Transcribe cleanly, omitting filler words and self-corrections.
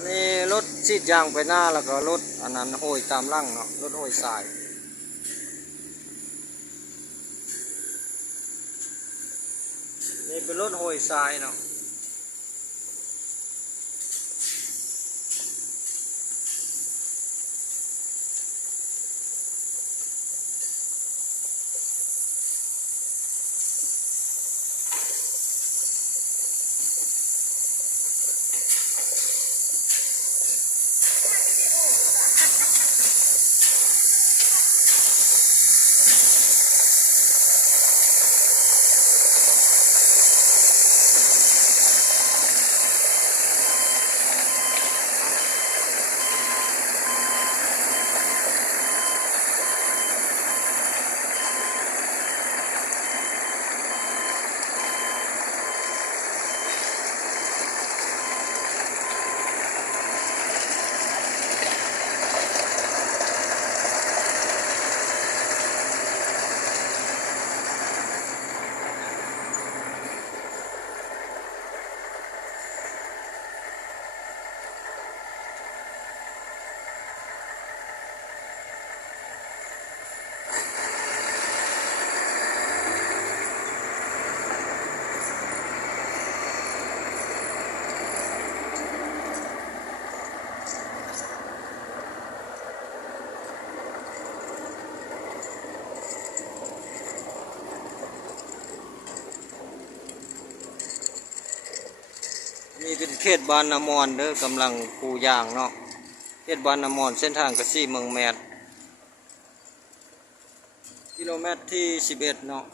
อันนี้รถชีดยางไปหน้าแล้วก็รถอันนั้นโหยตามล่างเนาะรถโหยสายนี่เป็นรถโหยสายเนาะนี่เป็นเขตบ้านนามอนเด้อกำลังปูยางเนาะเขตบ้านนามอนเส้นทางกระซี่เมืองแมดกิโลเมตรที่11เนาะ